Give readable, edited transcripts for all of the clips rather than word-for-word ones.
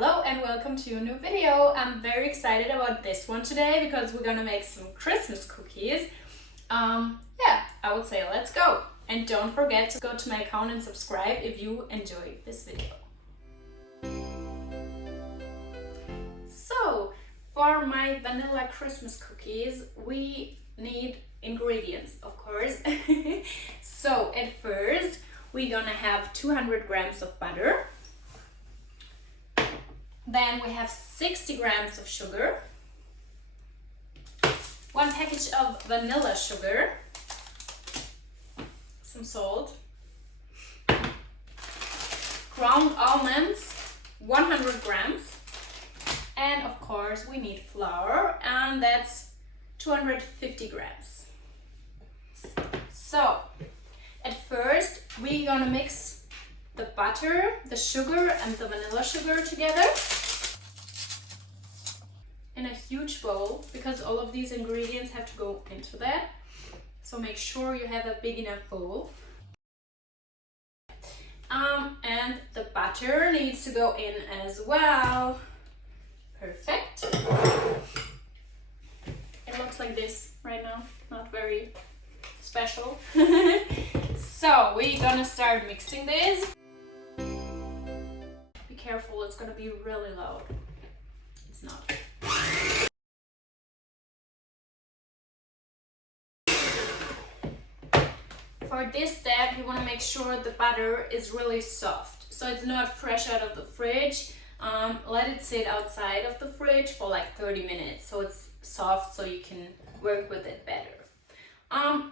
Hello and welcome to a new video. I'm very excited about this one today because we're gonna make some Christmas cookies. Yeah, I would say let's go. And don't forget to go to my account and subscribe if you enjoy this video. So, for my vanilla Christmas cookies, we need ingredients, of course. So, at first, we're gonna have 200 grams of butter. Then we have 60 grams of sugar, 1 package of vanilla sugar, some salt, ground almonds, 100 grams, and of course we need flour, and that's 250 grams. So, at first we're gonna mix the butter, the sugar, and the vanilla sugar together in a huge bowl because all of these ingredients have to go into that. So make sure you have a big enough bowl. And the butter needs to go in as well. Perfect. It looks like this right now, not very special. So we're gonna start mixing this. Be careful, it's gonna be really loud. It's not. For this step, you want to make sure the butter is really soft, so it's not fresh out of the fridge. Let it sit outside of the fridge for like 30 minutes so it's soft, so you can work with it better.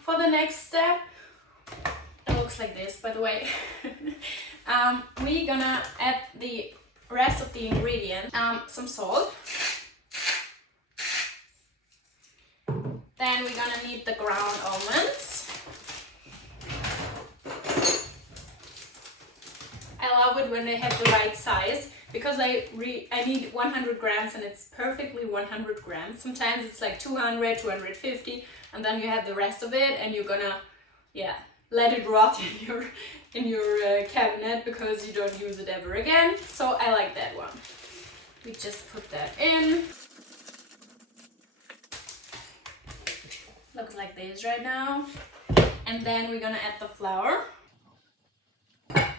For the next step, it looks like this, by the way. We're gonna add the rest of the ingredients. Some salt. Then we're gonna need the ground almonds. I love it when they have the right size because I need 100 grams and it's perfectly 100 grams. Sometimes it's like 200, 250, and then you have the rest of it and you're gonna, let it rot in your cabinet because you don't use it ever again. So I like that one. We just put that in. Looks like this right now. And then we're gonna add the flour.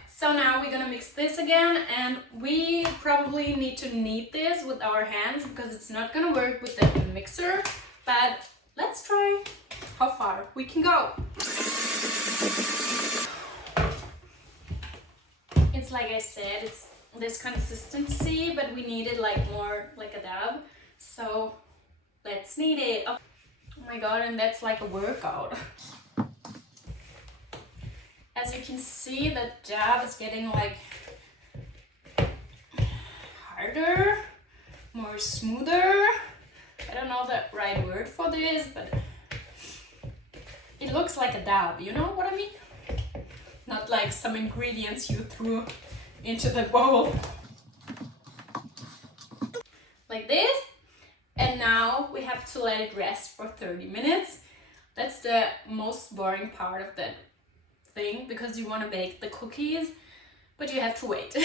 So now we're gonna mix this again, and we probably need to knead this with our hands because it's not gonna work with the mixer, but let's try how far we can go. It's like I said, it's this consistency, but we need it like more like a dough. So let's knead it. Oh my god, and that's like a workout. As you can see, the dough is getting like harder, more smoother. I don't know the right word for this, but it looks like a dough, you know what I mean? Not like some ingredients you threw into the bowl. Like this. And now we have to let it rest for 30 minutes. That's the most boring part of that thing because you want to bake the cookies, but you have to wait.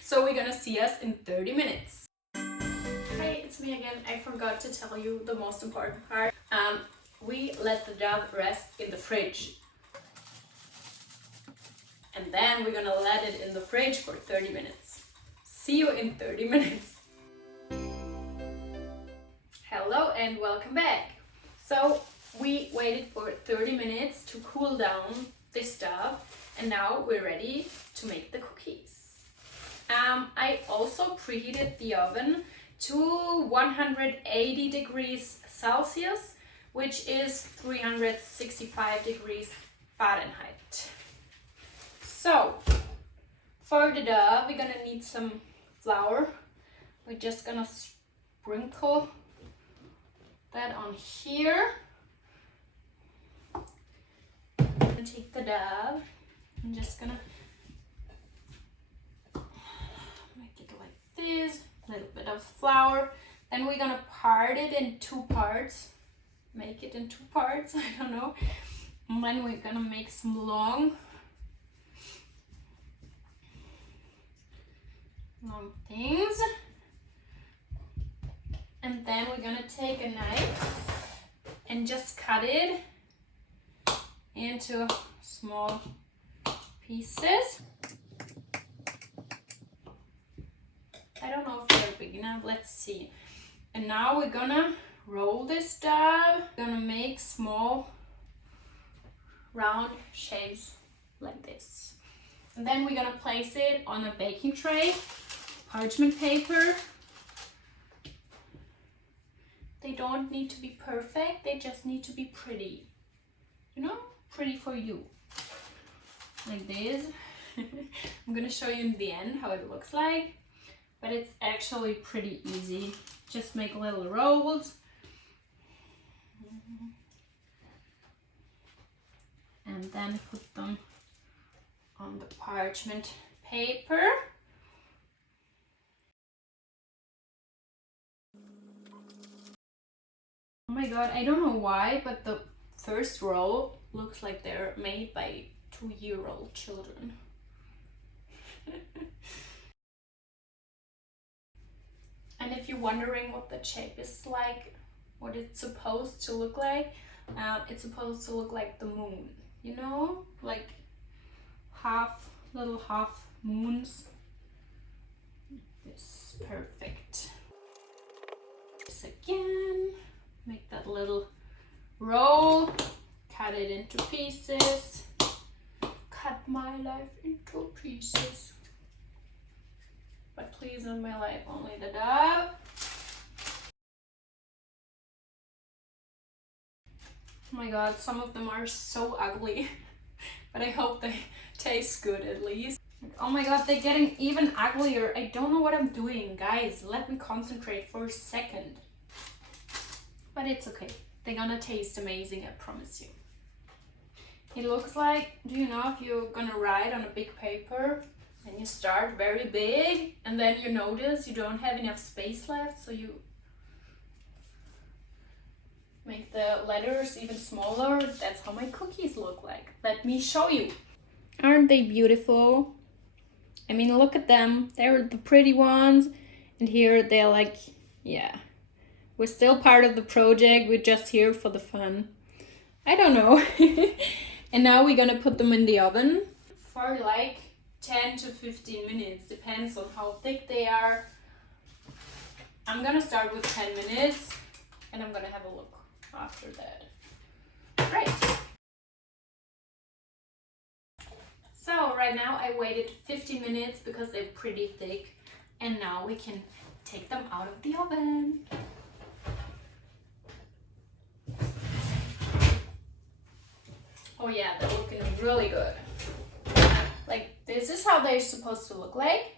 So we're gonna see us in 30 minutes. Hi, it's me again. I forgot to tell you the most important part. We let the dough rest in the fridge. And then we're gonna let it in the fridge for 30 minutes. See you in 30 minutes. Hello and welcome back. So we waited for 30 minutes to cool down this dough, and now we're ready to make the cookies. I also preheated the oven to 180 degrees Celsius, which is 365 degrees Fahrenheit. So for the dough, we're gonna need some flour. We're just gonna sprinkle that on here. I'm gonna take the dough. I'm just gonna make it like this. A little bit of flour. Then we're gonna part it in 2 parts. Make it in 2 parts, I don't know. And then we're gonna make some long things. then we're gonna take a knife and just cut it into small pieces. I don't know if they're big enough, let's see. And now we're gonna roll this dough. We're gonna make small round shapes like this. And then we're gonna place it on a baking tray, parchment paper. They don't need to be perfect, they just need to be pretty. You know, pretty for you. Like this. I'm gonna show you in the end how it looks like, but it's actually pretty easy. Just make little rolls. And then put them on the parchment paper. Oh my god, I don't know why, but the first roll looks like they're made by 2-year-old children. And if you're wondering what the shape is like, what it's supposed to look like, it's supposed to look like the moon, you know, like little half moons. This, perfect. This again, make that little roll, cut it into pieces. Cut my life into pieces. But please, in my life, only the dough. Oh my god, some of them are so ugly, but I hope they taste good at least. Oh my god, they're getting even uglier. I don't know what I'm doing, guys. Let me concentrate for a second. But it's okay. They're gonna taste amazing, I promise you. It looks like, do you know, if you're gonna write on a big paper, and you start very big, and then you notice you don't have enough space left, so you make the letters even smaller. That's how my cookies look like. Let me show you. Aren't they beautiful? I mean, look at them. They're the pretty ones, and here they're like, yeah. We're still part of the project. We're just here for the fun. I don't know. And now we're gonna put them in the oven for like 10 to 15 minutes, depends on how thick they are. I'm gonna start with 10 minutes and I'm gonna have a look after that. Great. So right now I waited 15 minutes because they're pretty thick, and now we can take them out of the oven. Oh yeah, they're looking really good. Like, this is how they're supposed to look like.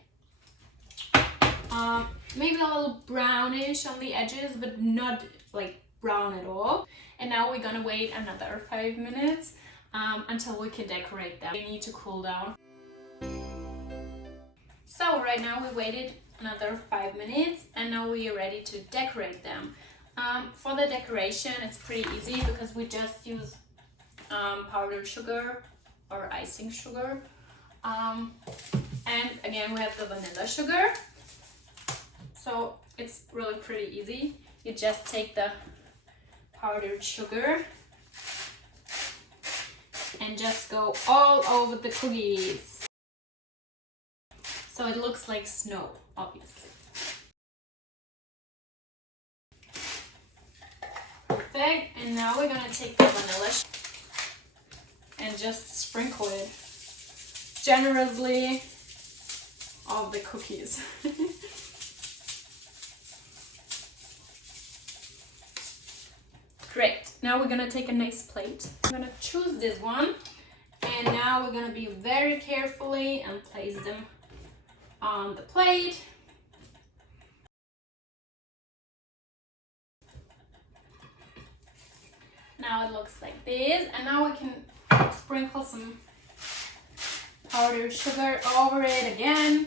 Maybe a little brownish on the edges, but not like brown at all. And now we're gonna wait another 5 minutes until we can decorate them. They need to cool down. So right now we waited another 5 minutes and now we are ready to decorate them. For the decoration, it's pretty easy because we just use powdered sugar or icing sugar. And again, we have the vanilla sugar. So it's really pretty easy. You just take the powdered sugar and just go all over the cookies. So it looks like snow, obviously. Perfect. And now we're gonna take the vanilla and just sprinkle it generously on the cookies. Great. Now we're gonna take a nice plate. I'm gonna choose this one, and now we're gonna be very carefully and place them on the plate. Now it looks like this, and now we can sprinkle some powdered sugar over it again.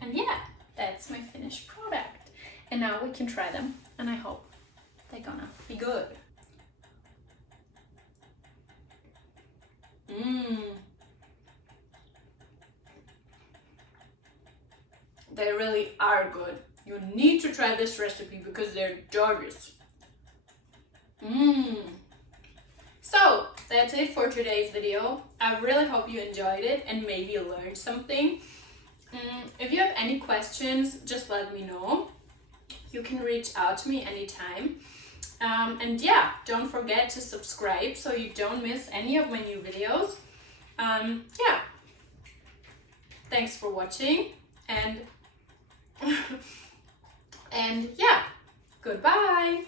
And yeah, that's my finished product. And now we can try them, and I hope they're gonna be good. They really are good. You need to try this recipe because they're delicious. So that's it for today's video. I really hope you enjoyed it and maybe learned something. If you have any questions, just let me know. You can reach out to me anytime. And yeah, don't forget to subscribe so you don't miss any of my new videos. Yeah, thanks for watching, and and yeah, goodbye.